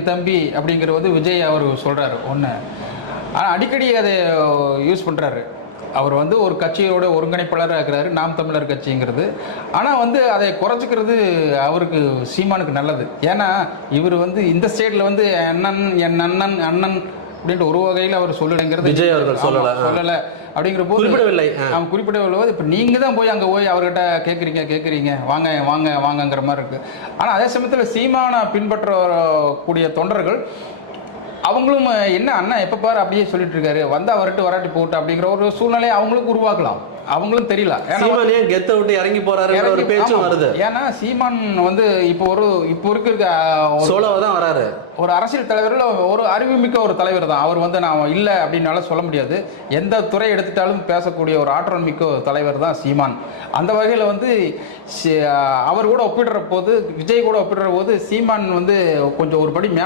தம்பி அப்படிங்கிற விஜய் அவர் சொல்றாரு ஒன்று. ஆனால் அடிக்கடி அதை யூஸ் பண்ணுறாரு. அவர் ஒரு கட்சியோட ஒருங்கிணைப்பாளராக இருக்கிறாரு, நாம் தமிழர் கட்சிங்கிறது. ஆனால் அதை குறைச்சிக்கிறது அவருக்கு சீமானுக்கு நல்லது. ஏன்னா இவர் இந்த ஸ்டேட்டில் அண்ணன் என் அண்ணன் அண்ணன் அப்படின்ற ஒரு வகையில் அவர் சொல்லலைங்கிறது விஜய் அவர்கள் சொல்லலை. அப்படிங்கிற போது குறிப்பிடவில்லை. அவன் குறிப்பிடவில்லை. இப்போ நீங்கள் தான் அங்கே போய் அவர்கிட்ட கேட்குறீங்க வாங்க வாங்க வாங்கங்கிற மாதிரி இருக்குது. ஆனால் அதே சமயத்தில் சீமானை பின்பற்றக்கூடிய தொண்டர்கள் அவங்களும் என்ன அண்ணா எப்போ பாரு அப்படியே சொல்லிட்டு இருக்காரு, வந்தால் வராட்டி போட்டு அப்படிங்கிற ஒரு சூழ்நிலையை அவங்களுக்கு உருவாக்கலாம். அவங்களும் தெரியல, கெத்த விட்டு இறங்கி போறாரு ஒரு பேச்சும் வருது. ஏன்னா சீமான் இப்போ இருக்க சோலோவா தான் வராரு. ஒரு அரசியல் தலைவர்கள் ஒரு அறிவுமிக்க ஒரு தலைவர் தான் அவர். நான் இல்லை அப்படின்னால சொல்ல முடியாது. எந்த துறை எடுத்துட்டாலும் பேசக்கூடிய ஒரு ஆற்றல் மிக்க ஒரு தலைவர் தான் சீமான். அந்த வகையில் அவர் கூட ஒப்பிடுற போது, விஜய் கூட ஒப்பிடுற போது சீமான் கொஞ்சம் ஒரு படி மேலே